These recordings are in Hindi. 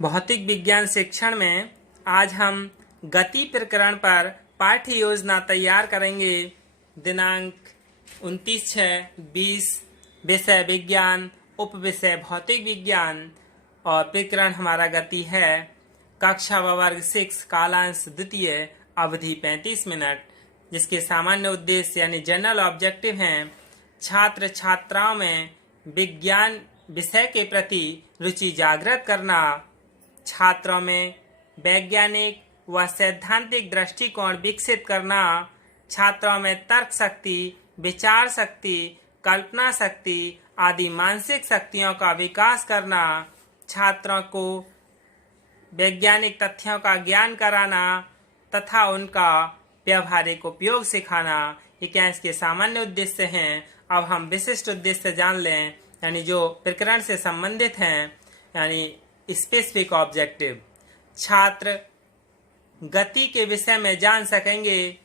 भौतिक विज्ञान शिक्षण में आज हम गति प्रकरण पर पाठ्य योजना तैयार करेंगे। दिनांक 29/6/20, विषय विज्ञान, उप विषय भौतिक विज्ञान और प्रकरण हमारा गति है। कक्षा वर्ग 6, कालांश द्वितीय, अवधि 35 मिनट, जिसके सामान्य उद्देश्य यानी जनरल ऑब्जेक्टिव हैं छात्र छात्राओं में विज्ञान विषय के प्रति रुचि जागृत करना, छात्रों में वैज्ञानिक व सैद्धांतिक दृष्टिकोण विकसित करना, छात्रों में तर्क शक्ति, विचार शक्ति, कल्पना शक्ति आदि मानसिक शक्तियों का विकास करना, छात्रों को वैज्ञानिक तथ्यों का ज्ञान कराना तथा उनका व्यवहारिक उपयोग सिखाना। ये क्या इसके सामान्य उद्देश्य हैं। अब हम विशिष्ट उद्देश्य जान लें, यानी जो प्रकरण से संबंधित हैं, यानी स्पेसिफिक ऑब्जेक्टिव। छात्र गति के विषय में जान सकेंगे,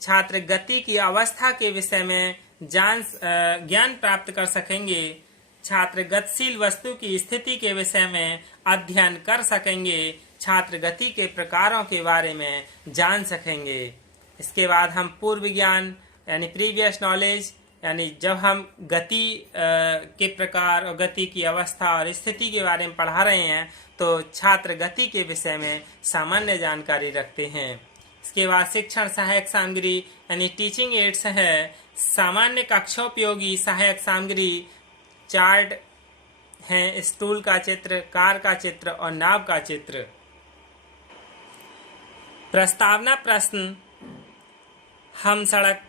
छात्र गति की अवस्था के विषय में ज्ञान प्राप्त कर सकेंगे, छात्र गतिशील वस्तु की स्थिति के विषय में अध्ययन कर सकेंगे, छात्र गति के प्रकारों के बारे में जान सकेंगे। इसके बाद हम पूर्व ज्ञान यानी प्रीवियस नॉलेज, यानी जब हम गति के प्रकार और गति की अवस्था और स्थिति के बारे में पढ़ा रहे हैं तो छात्र गति के विषय में सामान्य जानकारी रखते हैं। इसके बाद शिक्षण सहायक सामग्री यानी टीचिंग एड्स है। सामान्य कक्षोपयोगी सहायक सामग्री चार्ट हैं, स्टूल का चित्र, कार का चित्र और नाव का चित्र। प्रस्तावना प्रश्न। हम सड़क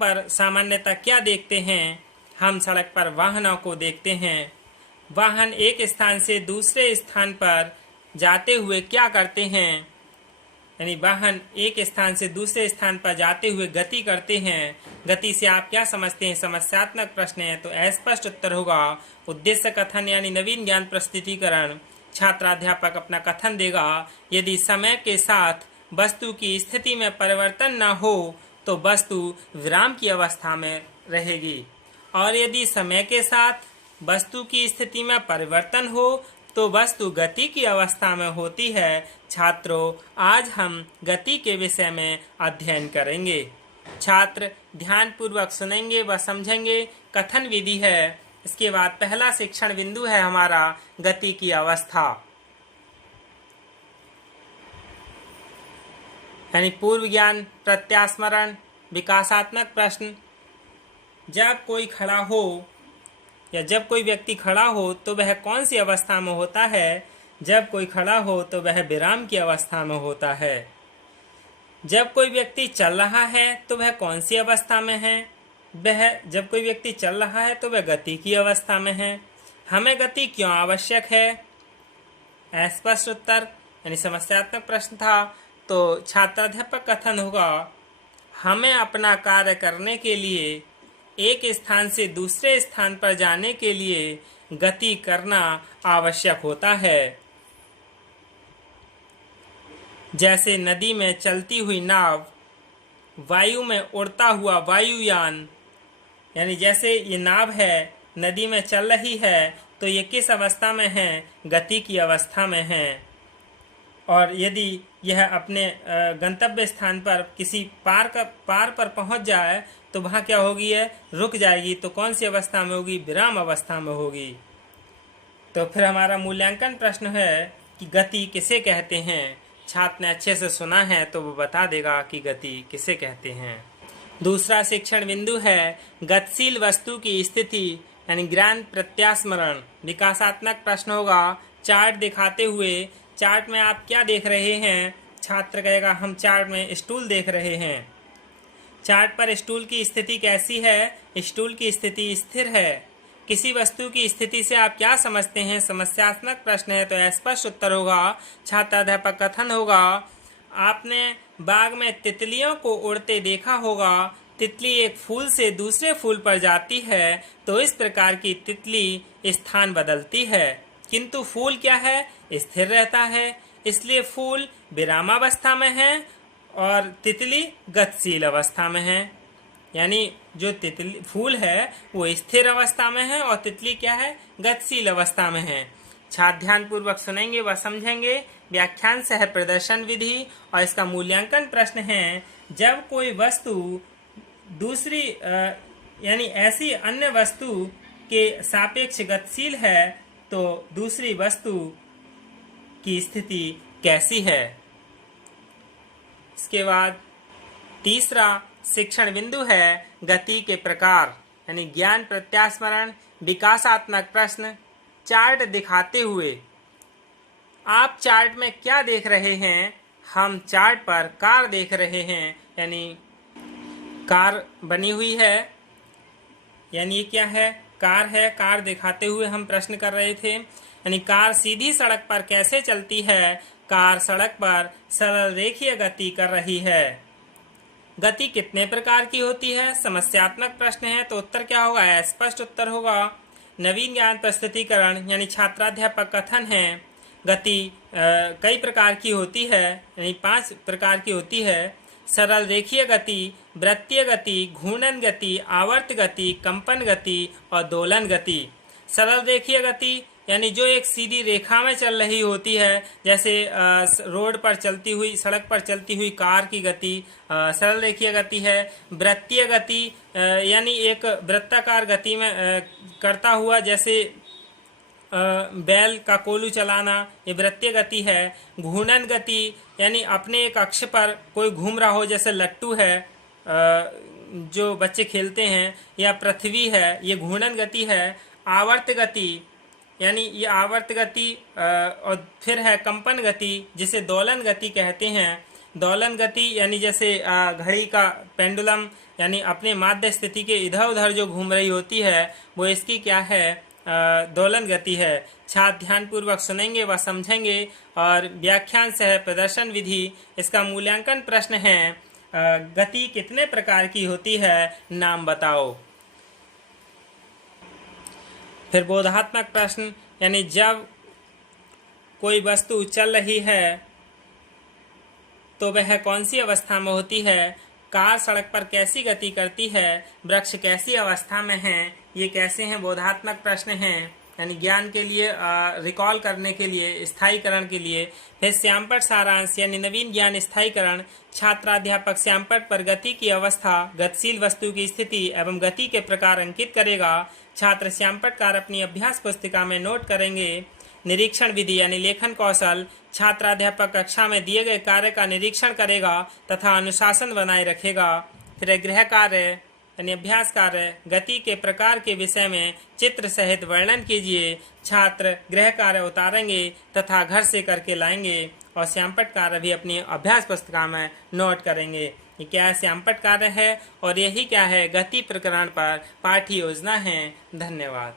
पर सामान्यतः क्या देखते हैं? हम सड़क पर वाहनों को देखते हैं। वाहन एक स्थान से दूसरे स्थान पर जाते हुए क्या करते हैं? यानी वाहन एक स्थान से दूसरे स्थान पर जाते हुए गति करते हैं। गति से आप क्या समझते हैं? समस्यात्मक प्रश्न है तो अस्पष्ट उत्तर होगा। उद्देश्य कथन यानी नवीन ज्ञान प्रस्तुतिकरण। छात्राध्यापक अपना कथन देगा। यदि समय के साथ वस्तु की स्थिति में परिवर्तन न हो तो वस्तु विराम की अवस्था में रहेगी, और यदि समय के साथ वस्तु की स्थिति में परिवर्तन हो तो वस्तु गति की अवस्था में होती है। छात्रों, आज हम गति के विषय में अध्ययन करेंगे। छात्र ध्यानपूर्वक सुनेंगे व समझेंगे। कथन विधि है। इसके बाद पहला शिक्षण बिंदु है हमारा गति की अवस्था, यानी पूर्व ज्ञान, प्रत्यास्मरण, विकासात्मक प्रश्न। जब कोई खड़ा हो या जब कोई व्यक्ति खड़ा हो तो वह कौन सी अवस्था में होता है? जब कोई खड़ा हो तो वह विराम की अवस्था में होता है। जब कोई व्यक्ति चल रहा है तो वह कौन सी अवस्था में है? जब कोई व्यक्ति चल रहा है तो वह गति की अवस्था में है। हमें गति क्यों आवश्यक है? अस्पष्ट उत्तर यानी समस्यात्मक प्रश्न था तो छात्राध्यापक कथन होगा, हमें अपना कार्य करने के लिए एक स्थान से दूसरे स्थान पर जाने के लिए गति करना आवश्यक होता है। जैसे नदी में चलती हुई नाव, वायु में उड़ता हुआ वायुयान। यानी जैसे ये नाव है, नदी में चल रही है तो ये किस अवस्था में है? गति की अवस्था में है। और यदि यह अपने गंतव्य स्थान पर किसी पार पर पहुंच जाए तो वहाँ क्या होगी? है रुक जाएगी। तो कौन सी अवस्था में होगी? विराम अवस्था में होगी। तो फिर हमारा मूल्यांकन प्रश्न है कि गति किसे कहते हैं? छात्र ने अच्छे से सुना है तो वो बता देगा कि गति किसे कहते हैं। दूसरा शिक्षण बिंदु है गतिशील वस्तु की स्थिति यानी ज्ञान प्रत्यास्मरण। विकासात्मक प्रश्न होगा चार्ट दिखाते हुए। चार्ट में आप क्या देख रहे हैं? छात्र कहेगा हम चार्ट में स्टूल देख रहे हैं। चार्ट पर स्टूल की स्थिति कैसी है? स्टूल की स्थिति स्थिर है। किसी वस्तु की स्थिति से आप क्या समझते हैं? समस्यात्मक प्रश्न है तो स्पष्ट उत्तर होगा। छात्राध्यापक कथन होगा, आपने बाग में तितलियों को उड़ते देखा होगा। तितली एक फूल से दूसरे फूल पर जाती है तो इस प्रकार की तितली स्थान बदलती है, किंतु फूल क्या है? स्थिर रहता है। इसलिए फूल विरामावस्था में है और तितली गतिशील अवस्था में है। यानी जो फूल है वो स्थिर अवस्था में है और तितली क्या है? गतिशील अवस्था में है। छात्र ध्यानपूर्वक सुनेंगे व समझेंगे। व्याख्यान सह प्रदर्शन विधि और इसका मूल्यांकन प्रश्न है, जब कोई वस्तु दूसरी यानी ऐसी अन्य वस्तु के सापेक्ष गतिशील है तो दूसरी वस्तु की स्थिति कैसी है। इसके बाद तीसरा शिक्षण बिंदु है गति के प्रकार, यानी ज्ञान प्रत्यास्मरण विकासात्मक प्रश्न। चार्ट दिखाते हुए आप चार्ट में क्या देख रहे हैं? हम चार्ट पर कार देख रहे हैं, यानी कार बनी हुई है, यानी ये क्या है? कार है। कार दिखाते हुए हम प्रश्न कर रहे थे, यानी कार सीधी सड़क पर कैसे चलती है? कार सड़क पर सरल रेखीय गति कर रही है। गति कितने प्रकार की होती है? समस्यात्मक प्रश्न है तो उत्तर क्या होगा? स्पष्ट उत्तर होगा। नवीन ज्ञान प्रस्तुतिकरण यानी छात्राध्यापक कथन है, गति कई प्रकार की होती है, यानी 5 प्रकार की होती है। सरल रेखीय गति, वृत्तीय गति, घूर्णन गति, आवर्त गति, कंपन गति और दोलन गति। सरल रेखीय गति यानी जो एक सीधी रेखा में चल रही होती है, जैसे रोड पर चलती हुई, सड़क पर चलती हुई कार की गति सरल रेखीय गति है। वृत्तीय गति यानी एक वृत्ताकार गति में करता हुआ, जैसे बैल का कोलू चलाना, ये वृत्तीय गति है। घूर्णन गति यानी अपने एक अक्ष पर कोई घूम रहा हो, जैसे लट्टू है जो बच्चे खेलते हैं, या पृथ्वी है, ये घूर्णन गति है। आवर्त गति यानी ये आवर्त गति और फिर है कंपन गति, जिसे दोलन गति कहते हैं। दोलन गति यानी जैसे घड़ी का पेंडुलम, यानी अपने माध्य स्थिति के इधर उधर जो घूम रही होती है, वो इसकी क्या है? दोलन गति है। छात्र ध्यानपूर्वक सुनेंगे व समझेंगे। और व्याख्यान सह प्रदर्शन विधि, इसका मूल्यांकन प्रश्न है, गति कितने प्रकार की होती है? नाम बताओ। फिर बोधात्मक प्रश्न, यानी जब कोई वस्तु चल रही है तो वह कौन सी अवस्था में होती है? कार सड़क पर कैसी गति करती है? वृक्ष कैसी अवस्था में है? ये कैसे हैं? बोधात्मक प्रश्न हैं, यानी ज्ञान के लिए रिकॉल करने के लिए, स्थायीकरण के लिए। फिर श्यामपट्ट सारांश यानी नवीन ज्ञान स्थायीकरण। छात्राध्यापक श्यामपट्ट पर गति की अवस्था, गतिशील वस्तु की स्थिति एवं गति के प्रकार अंकित करेगा। छात्र श्यामपट्टकार अपनी अभ्यास पुस्तिका में नोट करेंगे। निरीक्षण विधि यानी लेखन कौशल। छात्राध्यापक कक्षा में दिए गए कार्य का निरीक्षण करेगा तथा अनुशासन बनाए रखेगा। फिर गृह कार्य यानी अभ्यास कार्य। गति के प्रकार के विषय में चित्र सहित वर्णन कीजिए। छात्र गृह कार्य उतारेंगे तथा घर से करके लाएंगे और श्यामपट्ट कार्य भी अपनी अभ्यास पुस्तिका में नोट करेंगे। ये क्या है? श्यामपट्ट कार्य है और यही क्या है? गति प्रकरण पर पाठ्य योजना है। धन्यवाद।